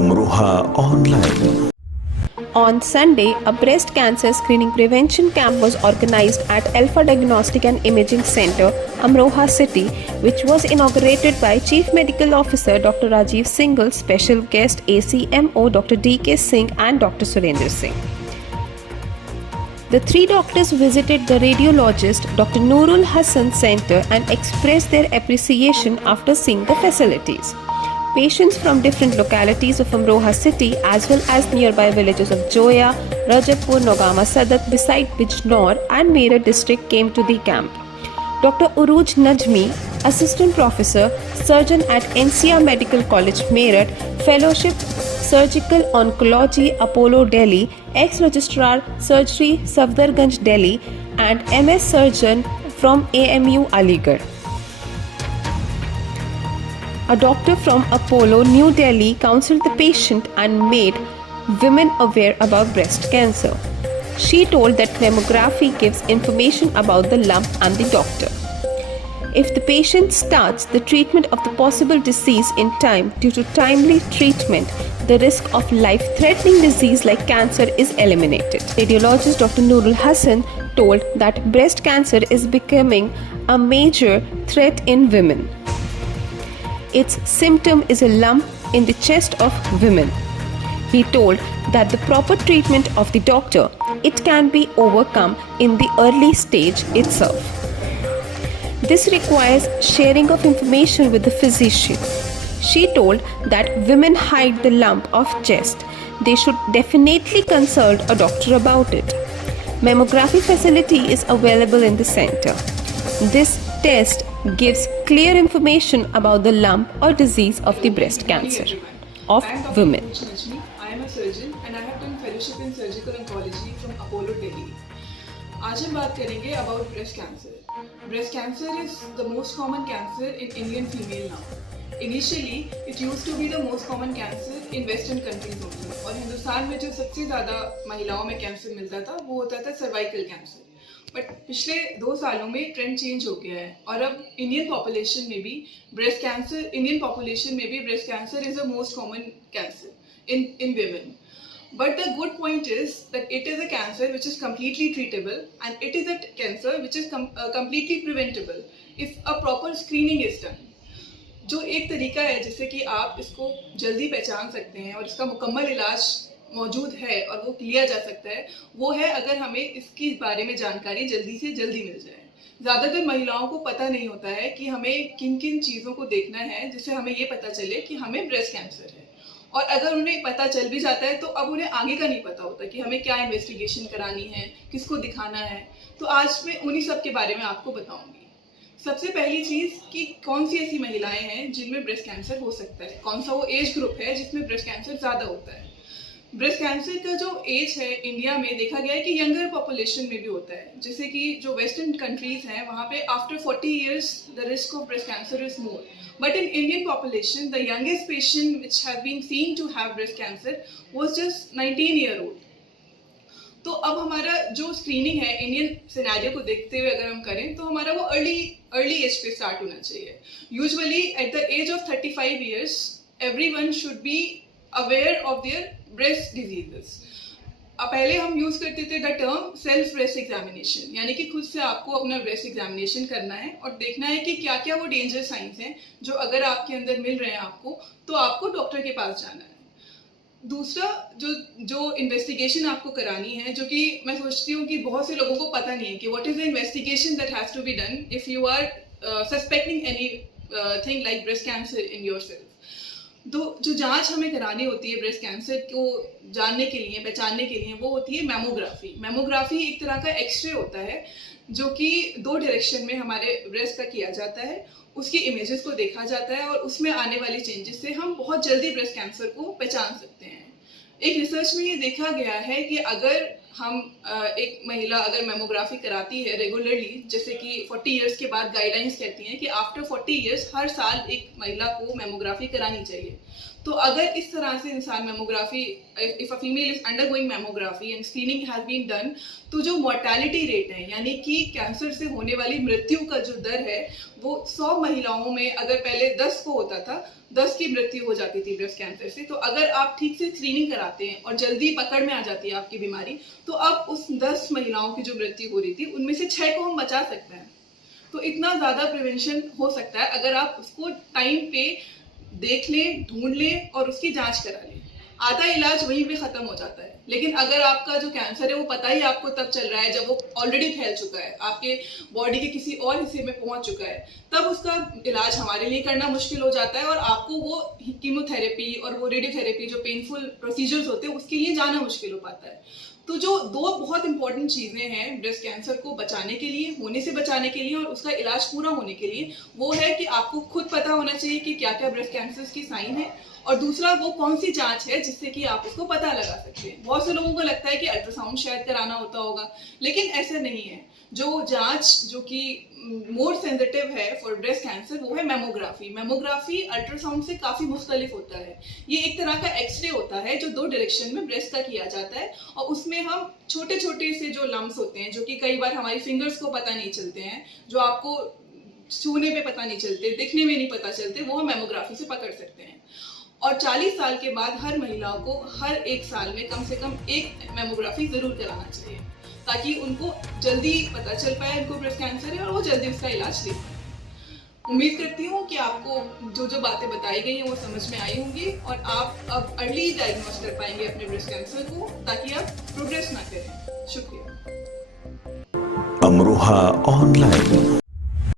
Amroha Online. On Sunday, a breast cancer screening prevention camp was organized at Alpha Diagnostic and Imaging Center, Amroha City, which was inaugurated by Chief Medical Officer Dr. Rajiv Singhal, special guest ACMO Dr. D.K. Singh and Dr. Surendra Singh. The three doctors visited the radiologist Dr. Noorul Hassan Center and expressed their appreciation after seeing the facilities. Patients from different localities of Amroha city as well as nearby villages of Joya, Rajapur, Nogama Sadat beside Bijnor and Meerut district came to the camp. Dr. Uruj Najmi, Assistant Professor, Surgeon at NCR Medical College Meerut, Fellowship Surgical Oncology Apollo Delhi, Ex-Registrar Surgery Safdarganj Delhi and MS Surgeon from AMU Aligarh. A doctor from Apollo New Delhi counseled the patient and made women aware about breast cancer. She told that mammography gives information about the lump and the doctor. If the patient starts the treatment of the possible disease in time due to timely treatment, the risk of life-threatening disease like cancer is eliminated. Radiologist Dr. Noorul Hassan told that breast cancer is becoming a major threat in women. Its symptom is a lump in the chest of women. He told that the proper treatment of the doctor, it can be overcome in the early stage itself. This requires sharing of information with the physician. She told that women hide the lump of chest. They should definitely consult a doctor about it. Mammography facility is available in the center. This test gives clear information about the lump or disease of the breast cancer of women. I am a surgeon and I have done fellowship in surgical oncology from Apollo Delhi. आज हम बात करेंगे about breast cancer. Breast cancer is the most common cancer in Indian female now. Initially, it used to be the most common cancer in Western countries only. और हिंदुस्तान में जो सबसे ज़्यादा महिलाओं में कैंसर मिलता था वो होता था सर्वाइकल कैंसर. बट पिछले 2 सालों में ट्रेंड चेंज हो गया है और अब इंडियन पॉपुलेशन में भी breast cancer is the most common cancer in women. But the good point is that it is a cancer which is completely treatable and it is a cancer which is completely preventable if a proper screening is done. जो एक तरीका है जिससे कि आप इसको जल्दी पहचान सकते हैं और इसका मुकम्मल इलाज मौजूद है और वो लिया जा सकता है, वो है अगर हमें इसके बारे में जानकारी जल्दी से जल्दी मिल जाए. ज़्यादातर महिलाओं को पता नहीं होता है कि हमें किन किन चीज़ों को देखना है जिससे हमें ये पता चले कि हमें ब्रेस्ट कैंसर है. और अगर उन्हें पता चल भी जाता है तो अब उन्हें आगे का नहीं पता होता कि हमें क्या इन्वेस्टिगेशन करानी है, किसको दिखाना है. तो आज मैं उन्हीं सब के बारे में आपको बताऊंगी. सबसे पहली चीज़ कि कौन सी ऐसी महिलाएं हैं जिनमें ब्रेस्ट कैंसर हो सकता है, कौन सा वो एज ग्रुप है जिसमें ब्रेस्ट कैंसर ज़्यादा होता है. ब्रेस्ट कैंसर का जो एज है इंडिया में देखा गया है कि यंगर पॉपुलेशन में भी होता है. जैसे कि जो वेस्टर्न कंट्रीज़ हैं वहाँ पे after 40 years the risk of breast cancer is more. But in Indian population, the youngest patient which have been seen to have breast cancer was just 19-year-old. तो अब हमारा जो स्क्रीनिंग है इंडियन सिनेरियो को देखते हुए अगर हम करें तो हमारा वो अर्ली एज पे स्टार्ट होना चाहिए. Usually at the age of 35 years, everyone should be aware of their breast diseases. अब पहले हम यूज़ करते थे the term self breast examination, यानी कि खुद से आपको अपना ब्रेस्ट एग्जामिनेशन करना है और देखना है कि क्या क्या वो डेंजर साइंस हैं जो अगर आपके अंदर मिल रहे हैं आपको तो आपको डॉक्टर के पास जाना है. दूसरा जो इन्वेस्टिगेशन आपको करानी है, जो कि मैं सोचती हूँ कि बहुत से लोगों को पता नहीं है कि what is the investigation that has to be done if you are suspecting anything like breast cancer in yourself. तो जो जांच हमें करानी होती है ब्रेस्ट कैंसर को जानने के लिए, पहचानने के लिए, वो होती है मैमोग्राफी. मैमोग्राफी एक तरह का एक्सरे होता है जो कि 2 डायरेक्शन में हमारे ब्रेस्ट का किया जाता है. उसकी इमेजेस को देखा जाता है और उसमें आने वाली चेंजेस से हम बहुत जल्दी ब्रेस्ट कैंसर को पहचान सकते हैं. एक रिसर्च में ये देखा गया है कि अगर हम एक महिला अगर मैमोग्राफी कराती है रेगुलरली, जैसे कि 40 years के बाद गाइडलाइंस कहती हैं कि आफ्टर 40 years हर साल एक महिला को मैमोग्राफी करानी चाहिए, तो अगर इस तरह से इंसान mammography, if a female is undergoing mammography and screening has been done, तो जो मोर्टेलिटी रेट है यानी कि कैंसर से होने वाली मृत्यु का जो दर है वो 100 महिलाओं में अगर पहले 10 को होता था, 10 की मृत्यु हो जाती थी ब्रेस्ट कैंसर से। तो अगर आप ठीक से स्क्रीनिंग कराते हैं और जल्दी पकड़ में आ जाती है आपकी बीमारी, तो अब उस 10 महिलाओं की जो मृत्यु हो रही थी उनमें से 6 को हम बचा सकते हैं। तो इतना ज़्यादा प्रिवेंशन हो सकता है अगर आप उसको टाइम पे देख लें, ढूंढ लें और उसकी जांच करा लें। आधा इलाज वहीं पे ख़त्म हो जाता है। लेकिन अगर आपका जो कैंसर है वो पता ही आपको तब चल रहा है जब वो ऑलरेडी फैल चुका है, आपके बॉडी के किसी और हिस्से में पहुंच चुका है, तब उसका इलाज हमारे लिए करना मुश्किल हो जाता है और आपको वो कीमोथेरेपी और वो रेडियोथेरेपी जो पेनफुल प्रोसीजर्स होते हैं उसके लिए जाना मुश्किल हो पाता है। तो जो दो बहुत इंपॉर्टेंट चीज़ें हैं ब्रेस्ट कैंसर को बचाने के लिए, होने से बचाने के लिए और उसका इलाज पूरा होने के लिए, वो है कि आपको खुद पता होना चाहिए कि क्या क्या ब्रेस्ट कैंसर की साइन है, और दूसरा वो कौन सी जांच है जिससे कि आप इसको पता लगा सकते हैं। बहुत से लोगों को लगता है कि अल्ट्रासाउंड शायद कराना होता होगा, लेकिन ऐसा नहीं है। जो जांच जो कि मोर सेंसिटिव है फॉर ब्रेस्ट कैंसर वो है मेमोग्राफी। मेमोग्राफी अल्ट्रासाउंड से काफ़ी मुख्तलिफ होता है। ये एक तरह का एक्सरे होता है जो 2 डायरेक्शन में ब्रेस्ट का किया जाता है, और उसमें हम छोटे छोटे से जो लम्स होते हैं जो कि कई बार हमारी फिंगर्स को पता नहीं चलते हैं, जो आपको छूने पे पता नहीं चलते, दिखने में नहीं पता चलते, वो हम मेमोग्राफी से पकड़ सकते हैं। और 40 साल के बाद हर महिलाओं को हर 1 साल में कम से कम 1 मेमोग्राफी ज़रूर कराना चाहिए, ताकि उनको जल्दी पता चल पाए उनको ब्रेस्ट कैंसर है और वो जल्दी उसका इलाज ले पाए। उम्मीद करती हूँ कि आपको जो जो बातें बताई गई हैं वो समझ में आई होंगी और आप अब अर्ली डायग्नोस कर पाएंगे अपने ब्रेस्ट कैंसर को, ताकि आप प्रोग्रेस ना करें। शुक्रिया। अमरोहा ऑनलाइन।